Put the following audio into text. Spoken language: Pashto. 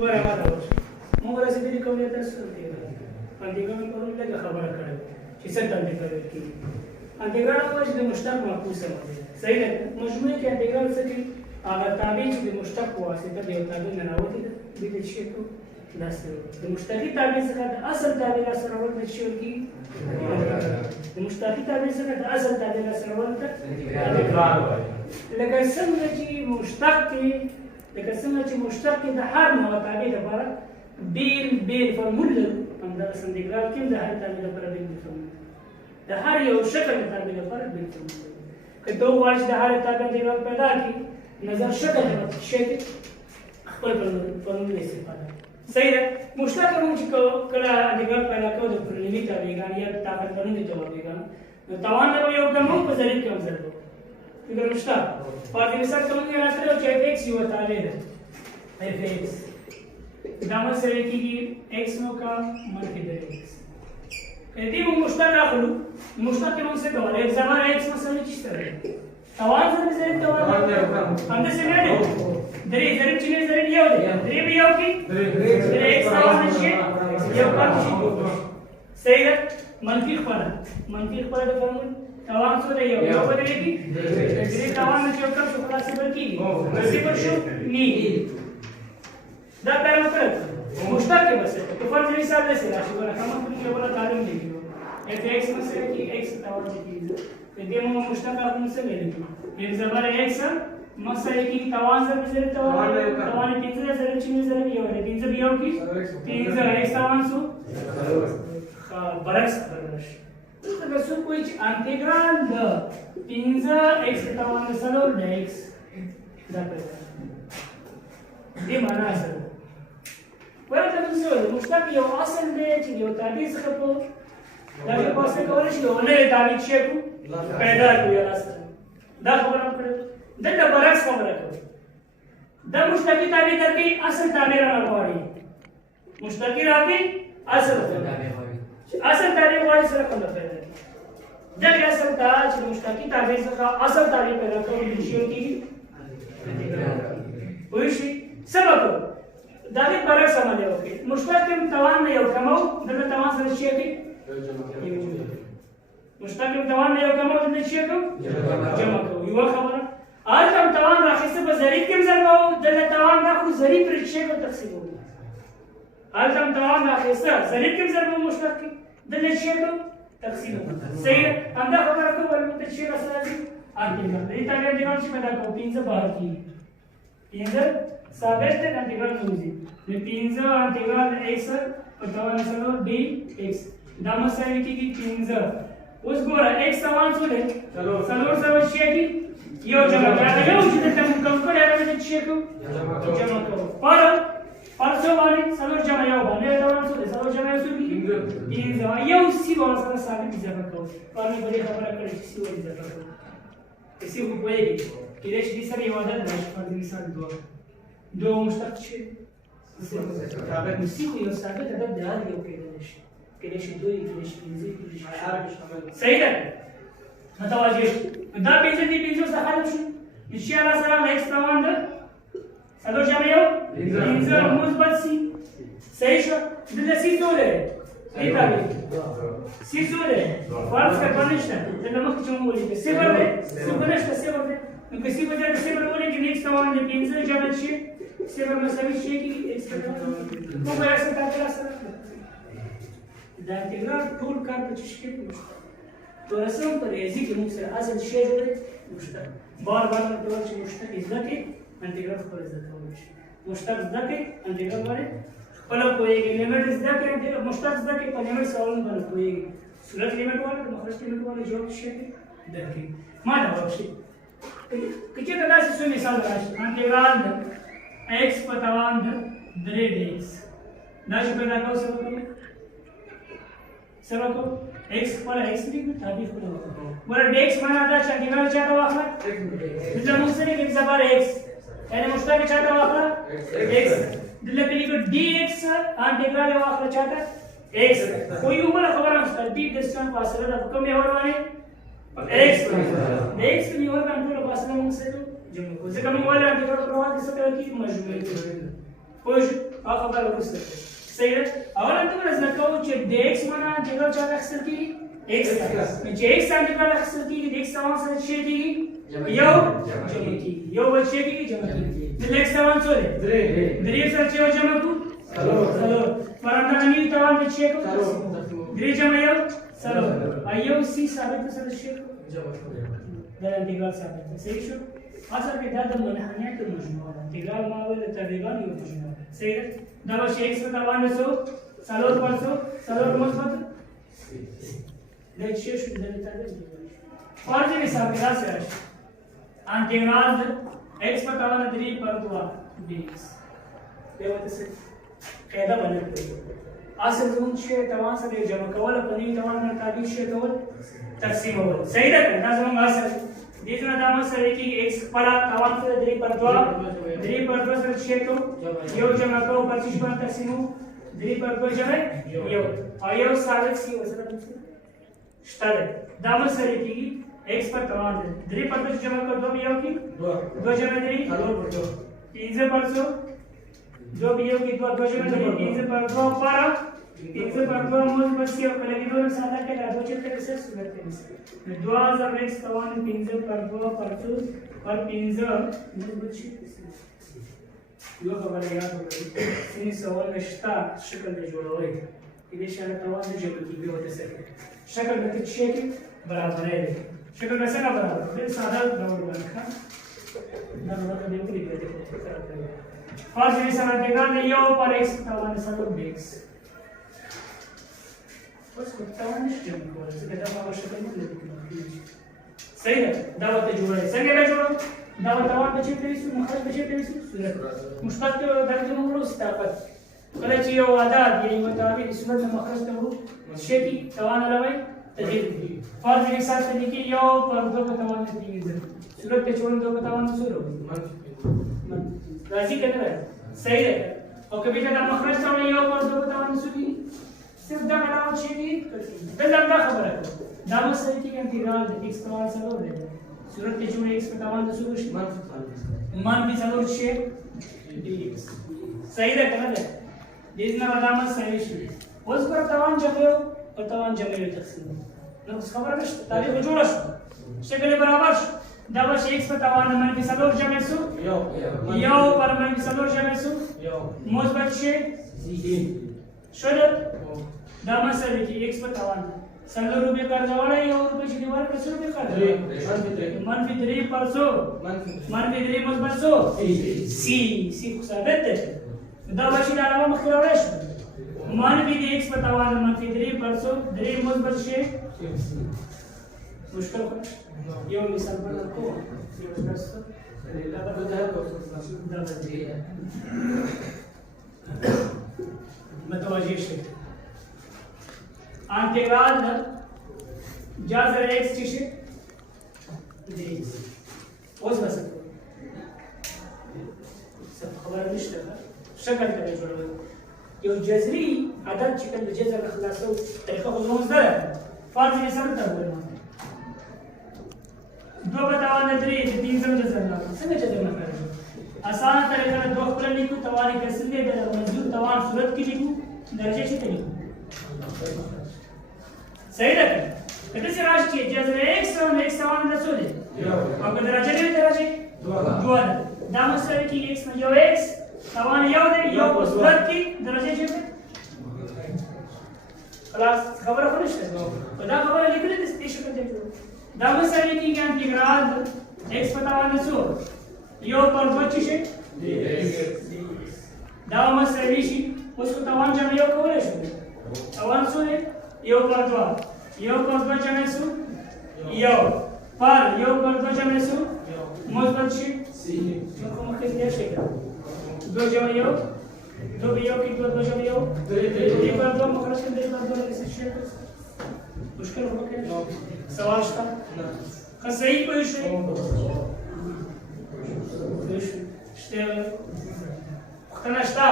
ګوره ما ته وشي موږ رسېدلي کوم ځای ته انتګرال پرون لږه خبره کړې چې څه انتګرال کېږي انتګرال هغه چې د مشتق معکوس سره صحیح ده مجموعي کې انتګرال څه کوي هغه تابع چې د مشتق په واسطه د یو تابع نه راوتې ده دوی ته څه کوي داسې د مشتقي تابع څخه د اصل تابع را سره ورته څه کېږي د مشتقي تابع څخه د اصل تابع را سره ورته انتګرال وایي لکه څنګه چې مشتق کې د هر نوع تابع لپاره بیل فورمول لرو همدغسې انتګرال کې د هر تابع لپاره بیل فورمول د هر یو شکل د تابع لپاره بیل فورمول که ته وغواړې چې د هر تابع انتګرال پیدا کړي نظر شکل ته به شی کې خپل فورمول استفاده صحیح ده مشتق موږ چې کله انتګرال پیدا کوو د پرلیمي تابعګانې یا طاقت لرونکي جوابګانو نو توان به یو کموو په ضریب کې هم ضربوو فکر مو شته په دې مثال کې موږ یاد کړو چې f x یوه تابع ده f x دا مسله کېږي x نو کا منفي 3x که دې موږ مشتق اخلو مشتق کې موږ څه کولی زمانه x مسله چې سره توان سره ضریب توان همداسې نه دی درې ضریب چې نه ضریب یو دی درې به یو کې x توان شي یو کم شي صحیح ده منفي خپله د فورمول توان څو دی یو بدلېږي درې توان چې یو کم شو خلاص صفر کېږي صفر شو نی دا پیل وکړه مشتق کې بس په فرض مثال داسې راشي ګوره که موږ یو بله تعلیم لیکو f x مسله کې x توان کېږي که دې موږ مشتق اخلو څنګه لیکو f زبر x مسله کې توان ضرب ضریب توان پنځه ضریب چې ضریب یو دی پنځه به یو کې پنځه x توان څو برعکس خبره شي دلته څوک وایي چې انټګرال د 15x توان د څلور د x دا پیدا دې معنا سره ورته څه وایي مشتق یو اصل دی چې یو تابع څخه په دغه پاسه کولای شي ونه تابع شي کو پیدا کوي اصل دا خبره کړو دلته برعکس خبره کوي دا مشتقي تابع درکې اصل تابع راغواړي مشتقي راکې اصل تابع غواړي سره کوم پیدا دغه اصل ته چې مشتقي تابع څخه اصل تابع پیدا کوي شي کی وشي سبب دا دې برعکس عمل وکړي مشتق توان نه یو کمو دغه توان سره شي کی مشتق توان نه یو کمو دغه شي کو جمع کو یو خبره آلتم توان راخصه په ضریب کې ضربو دغه توان دا خو ضریب پر شي کو تقسیمو آلتم توان راخصه ضریب کې ضربو مشتق کې دغه شي کو تقسیم صحیح همدا خبره کوم ولې شي راځي انټګرال دې ته انټګرال چې پیدا کوو 15 بار کی 15 ثابت ده انټګرال موجي دې 15 انټګرال x په توان سره dx دا مسله کې 15 اوس ګوره x توان څه ده څلور سره شي کې یو جمع کړه یو چې ته کوم کړه راځي چې کو جمع کوو پر څو باندې څلور جمع یو باندې توان څه ده څلور جمع یو څه یو سی سره ثابت اضافه کوو په دې خبره کړې چې سی اضافه کوو سی په وایي کله چې سره یو عدد راشي په مثال دوه مشتق شي ثابت سی یو ثابت عدد دی هغه یو کېدل شي کله چې دوی کله چې پنځه کله چې صحیح ده متوجه دا پنځه دي پنځه څخه حل شي چې الله سره x توان ده څلور جمع یو پنځه مثبت سی صحیح شو د سی څو ده ایتابی سی څو ده فرض کا کنيشن د نمک چې موږ ولې صفر ده صفر نشته صفر ده نو که صفر ده صفر ولې کې x توان ده پنځه جمع شي صفر مساوي شي کې x موږ راځي تاسو سره دا انټګرال ټول کار په چشکې کې مشته ورسم په ریاضي کې موږ سره اصل شی جوړه مشته بار ټول چې مشته ځکه انټګرال خپل ځکه شي مشته ځکه انټګرال باندې خپل کویږي لیمټ ځکه مشته ځکه په لیمټ سوالونه باندې کویږي صورت لیمټ والا مخرج لیمټ والا جواب شي درکې ما دا ورشي کچې دا څه مثال راشي انټګرال x په توان د 3dx دا چې پیدا کوو سره کو x پر x لیکو تابع خپل ور dx معنا دا چې انټګرال چاته واخله دلته موږ سره کې زبر x یعنی مشترک چاته واخله x دلته کې لیکو dx انټګرال واخله چاته x خو یو بل خبره مستر d ډیسټنس فاصله د کومه اور باندې x dx کې یو باندې ټول فاصله موږ سره جمع کو ځکه موږ ولا انټګرال پروا دي څه کوي مجموعي پوه شو هغه خبره وروسته صحیح ده اول انتګرال زده کوو چې د ایکس معنا انتګرال چا اخیستل کېږي ایکس نو چې ایکس انتګرال اخیستل کېږي د ایکس توان سره څه کېږي یو جمع کېږي یو بل څه کېږي جمع کېږي د ایکس توان څو دی درې سره چې جمع کوو څلور فرانتنی توان د څه کوو درې جمع یو څلور ایو سی ثابت سره څه جمع کوو دا انتګرال ثابت صحیح شو اصل کې دا د منحنیات مجموعه ده انتګرال ما ول تقریبا یو مجموعه ده صحیح ده دا به ایکس په توان سو څلور پر سو څلور مثبت د څه شو د تاسو فرض حساب کې راځي انتګرال ایکس په توان 3 پر 2 dx به وته څه قاعده باندې اصل زموږ چې توان سره جمع کول په دې توان نه تعبیر شي کول تقسیمول صحیح ده دا زموږ اصل دې څنګه دا مسله کې x پر توان سره 3 پر 2 سره څه کو یو جمع کو پر څه باندې تقسیمو 3 پر 2 جمع یو او یو ثابت سی وسره شته دا مسله کې x پر توان 3 پر 2 جمع کو 2 یو کې 2 جمع 3 3 پر 2 जो भी होगी तो अध्वचन में 3 पर 2 पर 3 पर 2 मूल बस ये कलेगी दो सादा के अध्वचन के से सुनते हैं 2000 x तवान 3 पर 2 पर 2 पर 3 मूल बस यो खबर याद हो गई इन सवाल में शता शक्ल में जोड़ा हुआ है ये शायद तवान जो जब की भी होते से शक्ल में किस के बराबर है शक्ल कैसे का बराबर फिर सादा दौड़ रखा ना मतलब बिल्कुल ही فرض انتګرال یو پر x توان سره dx اوس کو توان نشته کولای ځکه دا هغه شکل نه لري صحیح ده دا وته جوړه څنګه به جوړو دا توان به چې پیسو مخرج به چې پیسو صورت مثبت درجه نمبر طاقت کله چې یو عدد یعنی متعامل صورت مخرج ته وو شي توان علاوه تجدید فرض حساب ته کې یو پر 2 په توان دي صورت ته چون 2 په توان سره راضی کنه صحیح ده او کبھی دا مخرج ته یو پر 2 په توان سودی صرف دا علاوه شي بل دا خبره دا مسله کې انتګرال د x توان سره ورته صورت کې چون x په توان د سودی منفي څلور شي dx صحیح ده کنه ده دې نه ودامه صحیح شي اوس پر توان جمع په توان جمع تقسیم نو خبره نشته تاریخ جوړه شو شکل برابر شو دا به x په توان منفي څلور جمع سو یو پر منفي څلور جمع سو مثبت شي شوه دا مسله کې x په توان څلور روپے قرض یو روپے چې دیوال پر څو روپے قرض منفي 3 پر 100 منفي 3 مثبت 100 سی خو ثابت ده دا به چې علاوه مخکې راوړی شو منفي د x په توان منفي 3 پر 100 3 مثبت شي مشکل یو مثال بنا کو یو درس دا بدل متوجه شئ انتګرال جذر x شي dx اوس بس څه خبره نشته شکل ته جوړول یو جذري عدد چې کله جذر خلاصو طریقه خو موږ ده فرض یې سره ته وایو دو بتاوان 3 3 سم جذر نه څنګه جذر نه کوي آسان طریقه دو خپل لیکو توان کسر دې د منظور توان صورت کې لیکو درجه شي ته لیکو صحیح ده کله چې راشي جذر x او x توان د څه دي او په درجه دې درجه 2 دا مسله کې x نه یو x توان یو دی یو په صورت کې درجه شي خلاص خبره خو نشته دا خبره لیکل دي سپیشل کې دا مسله کې انتګرال x په توان څو یو پر 2 شي دا مسله شي اوس په توان جمع یو کولای شو توان څو دی یو پر 2 یو پر 2 جمع څو یو پر یو پر 2 جمع څو مثبت شي کوم کې دی شي دو جمع یو دو یو کې دو جمع یو دې پر 2 مخرج دې پر 2 کې څه شي مشکل وکړي سوال شته که صحیح پوه شئ شته پوښتنه شته